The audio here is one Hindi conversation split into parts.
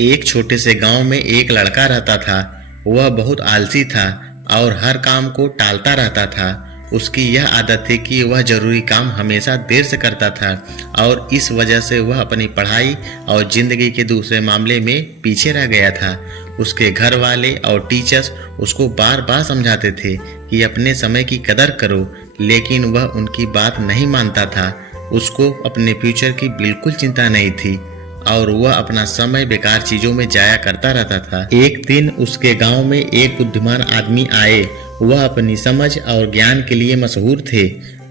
एक छोटे से गांव में एक लड़का रहता था। वह बहुत आलसी था और हर काम को टालता रहता था। उसकी यह आदत थी कि वह जरूरी काम हमेशा देर से करता था और इस वजह से वह अपनी पढ़ाई और जिंदगी के दूसरे मामले में पीछे रह गया था। उसके घर वाले और टीचर्स उसको बार बार समझाते थे कि अपने समय की कदर करो, लेकिन वह उनकी बात नहीं मानता था। उसको अपने फ्यूचर की बिल्कुल चिंता नहीं थी और वह अपना समय बेकार चीजों में जाया करता रहता था। एक दिन उसके गांव में एक बुद्धिमान आदमी आए। वह अपनी समझ और ज्ञान के लिए मशहूर थे।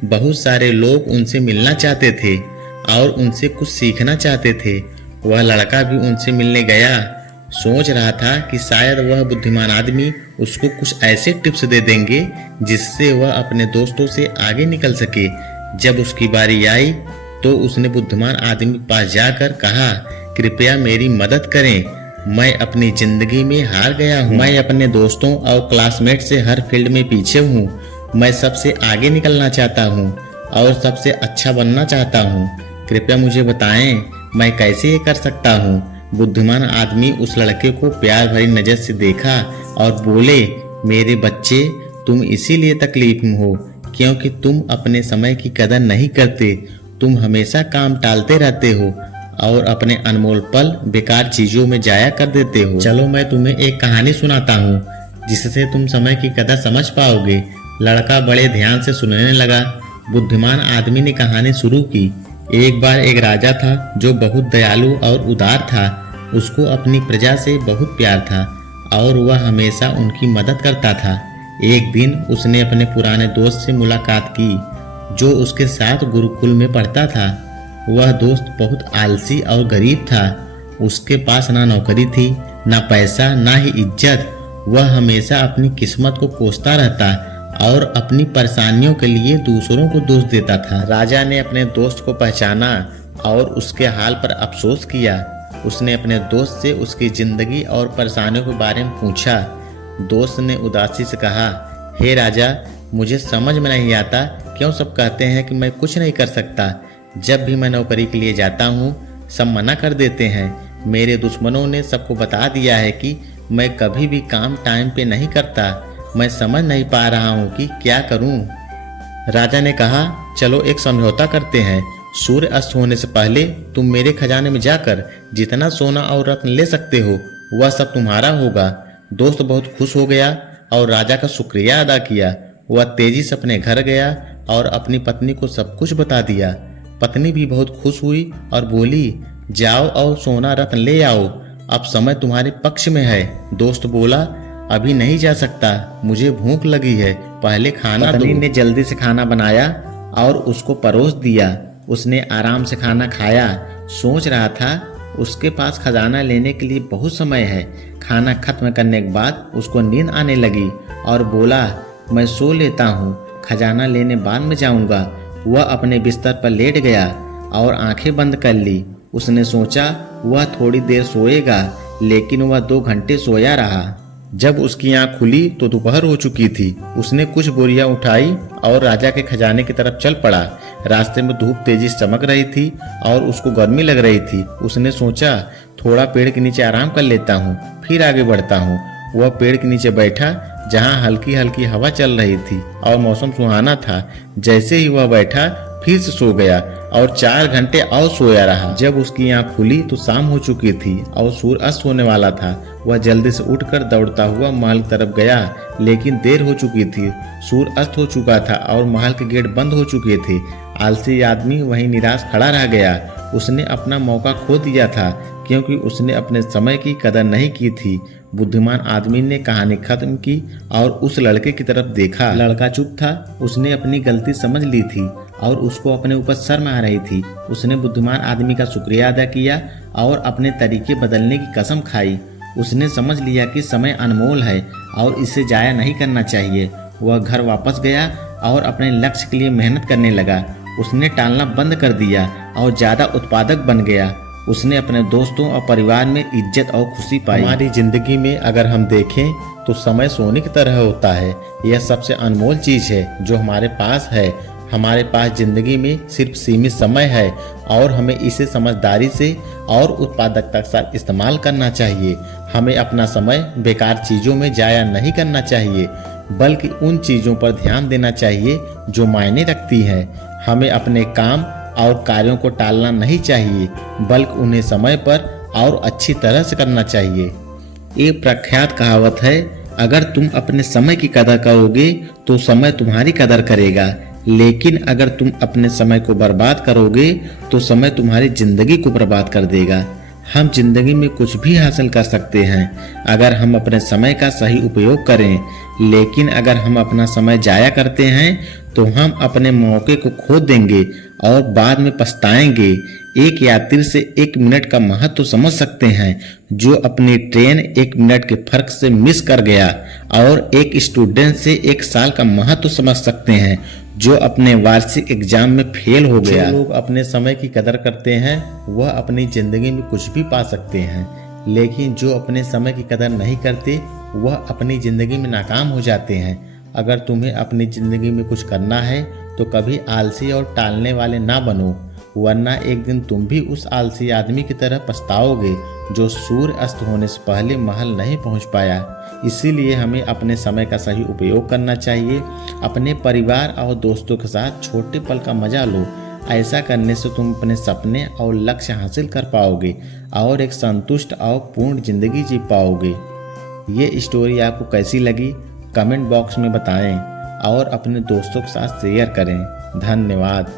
बहुत सारे लोग उनसे मिलना चाहते थे और उनसे कुछ सीखना चाहते थे। वह लड़का भी उनसे मिलने गया। सोच रहा था कि शायद वह बुद्धिमान आदमी उसको कुछ ऐसे टिप्स दे देंगे जिससे वह अपने दोस्तों से आगे निकल सके। जब उसकी बारी आई तो उसने बुद्धिमान आदमी के पास जाकर कहा, कृपया मेरी मदद करें, मैं अपनी जिंदगी में हार गया हूँ। मैं अपने दोस्तों और क्लासमेट से हर फील्ड में पीछे हूँ। मैं सबसे आगे निकलना चाहता हूँ और सबसे अच्छा बनना चाहता हूँ। कृपया मुझे बताएं, मैं कैसे ये कर सकता हूँ। बुद्धिमान आदमी उस लड़के को प्यार भरी नजर से देखा और बोले, मेरे बच्चे, तुम इसीलिए तकलीफ में हो क्योंकि तुम अपने समय की कदर नहीं करते। तुम हमेशा काम टालते रहते हो और अपने अनमोल पल बेकार चीजों में जाया कर देते हो। चलो मैं तुम्हें एक कहानी सुनाता हूँ जिससे तुम समय की कदर समझ पाओगे। लड़का बड़े ध्यान से सुनने लगा। बुद्धिमान आदमी ने कहानी शुरू की। एक बार एक राजा था जो बहुत दयालु और उदार था। उसको अपनी प्रजा से बहुत प्यार था और वह हमेशा उनकी मदद करता था। एक दिन उसने अपने पुराने दोस्त से मुलाकात की जो उसके साथ गुरुकुल में पढ़ता था। वह दोस्त बहुत आलसी और गरीब था। उसके पास ना नौकरी थी, ना पैसा, ना ही इज्जत। वह हमेशा अपनी किस्मत को कोसता रहता और अपनी परेशानियों के लिए दूसरों को दोष देता था। राजा ने अपने दोस्त को पहचाना और उसके हाल पर अफसोस किया। उसने अपने दोस्त से उसकी जिंदगी और परेशानियों के बारे में पूछा। दोस्त ने उदासी से कहा, हे राजा, मुझे समझ में नहीं आता क्यों सब कहते हैं कि मैं कुछ नहीं कर सकता। जब भी मैं नौकरी के लिए जाता हूँ सब मना कर देते हैं। मेरे दुश्मनों ने सबको बता दिया है कि मैं कभी भी काम टाइम पे नहीं करता। मैं समझ नहीं पा रहा हूँ कि क्या करूँ। राजा ने कहा, चलो एक समझौता करते हैं। सूर्य अस्त होने से पहले तुम मेरे खजाने में जाकर जितना सोना और रत्न ले सकते हो वह सब तुम्हारा होगा। दोस्त बहुत खुश हो गया और राजा का शुक्रिया अदा किया। वह तेजी से अपने घर गया और अपनी पत्नी को सब कुछ बता दिया। पत्नी भी बहुत खुश हुई और बोली, जाओ और सोना रत्न ले आओ, अब समय तुम्हारे पक्ष में है। दोस्त बोला, अभी नहीं जा सकता, मुझे भूख लगी है, पहले खाना दो। पत्नी ने जल्दी से खाना बनाया और उसको परोस दिया। उसने आराम से खाना खाया। सोच रहा था उसके पास खजाना लेने के लिए बहुत समय है। खाना खत्म करने के बाद उसको नींद आने लगी और बोला, मैं सो लेता हूँ, खजाना लेने बाद में जाऊंगा। वह अपने बिस्तर पर लेट गया और आंखें बंद कर ली। उसने सोचा वह थोड़ी देर सोएगा, लेकिन वह 2 घंटे सोया रहा। जब उसकी आंख खुली तो दोपहर हो चुकी थी। उसने कुछ बोरियां उठाई और राजा के खजाने की तरफ चल पड़ा। रास्ते में धूप तेजी से चमक रही थी और उसको गर्मी लग रही थी। उसने सोचा थोड़ा पेड़ के नीचे आराम कर लेता हूँ, फिर आगे बढ़ता हूँ। वह पेड़ के नीचे बैठा जहाँ हल्की हल्की हवा चल रही थी और मौसम सुहाना था। जैसे ही वह बैठा फिर से सो गया और 4 घंटे और सोया रहा। जब उसकी आंख खुली तो शाम हो चुकी थी और सूर्य अस्त होने वाला था। वह जल्दी से उठकर दौड़ता हुआ महल की तरफ गया, लेकिन देर हो चुकी थी। सूर्य अस्त हो चुका था और महल के गेट बंद हो चुके थे। आलसी आदमी वहीं निराश खड़ा रह गया। उसने अपना मौका खो दिया था क्योंकि उसने अपने समय की कदर नहीं की थी। बुद्धिमान आदमी ने कहानी खत्म की और उस लड़के की तरफ देखा। लड़का चुप था। उसने अपनी गलती समझ ली थी और उसको अपने ऊपर शर्म आ रही थी। उसने बुद्धिमान आदमी का शुक्रिया अदा किया और अपने तरीके बदलने की कसम खाई। उसने समझ लिया कि समय अनमोल है और इसे जाया नहीं करना चाहिए। वह घर वापस गया और अपने लक्ष्य के लिए मेहनत करने लगा। उसने टालना बंद कर दिया और ज्यादा उत्पादक बन गया। उसने अपने दोस्तों और परिवार में इज्जत और खुशी पाई। हमारी जिंदगी में अगर हम देखें तो समय सोने की तरह होता है। यह सबसे अनमोल चीज है जो हमारे पास है। हमारे पास जिंदगी में सिर्फ सीमित समय है और हमें इसे समझदारी से और उत्पादकता के साथ इस्तेमाल करना चाहिए। हमें अपना समय बेकार चीज़ों में जाया नहीं करना चाहिए, बल्कि उन चीज़ों पर ध्यान देना चाहिए जो मायने रखती हैं। हमें अपने काम और कार्यों को टालना नहीं चाहिए, बल्कि उन्हें समय पर और अच्छी तरह से करना चाहिए। एक प्रख्यात कहावत है, अगर तुम अपने समय की कदर करोगे तो समय तुम्हारी कदर करेगा, लेकिन अगर तुम अपने समय को बर्बाद करोगे तो समय तुम्हारी जिंदगी को बर्बाद कर देगा। हम जिंदगी में कुछ भी हासिल कर सकते हैं अगर हम अपने समय का सही उपयोग करें, लेकिन अगर हम अपना समय जाया करते हैं तो हम अपने मौके को खो देंगे और बाद में पछताएंगे। एक यात्री से 1 मिनट का महत्व समझ सकते हैं जो अपनी ट्रेन 1 मिनट के फर्क से मिस कर गया, और एक स्टूडेंट से 1 साल का महत्व समझ सकते हैं जो अपने वार्षिक एग्जाम में फेल हो गया। जो लोग अपने समय की कदर करते हैं वह अपनी जिंदगी में कुछ भी पा सकते हैं, लेकिन जो अपने समय की कदर नहीं करते वह अपनी जिंदगी में नाकाम हो जाते हैं। अगर तुम्हें अपनी जिंदगी में कुछ करना है तो कभी आलसी और टालने वाले ना बनो, वरना एक दिन तुम भी उस आलसी आदमी की तरह पछताओगे जो सूर्य अस्त होने से पहले महल नहीं पहुंच पाया। इसीलिए हमें अपने समय का सही उपयोग करना चाहिए। अपने परिवार और दोस्तों के साथ छोटे पल का मजा लो। ऐसा करने से तुम अपने सपने और लक्ष्य हासिल कर पाओगे और एक संतुष्ट और पूर्ण जिंदगी जी पाओगे। ये स्टोरी आपको कैसी लगी कमेंट बॉक्स में बताएं और अपने दोस्तों के साथ शेयर करें। धन्यवाद।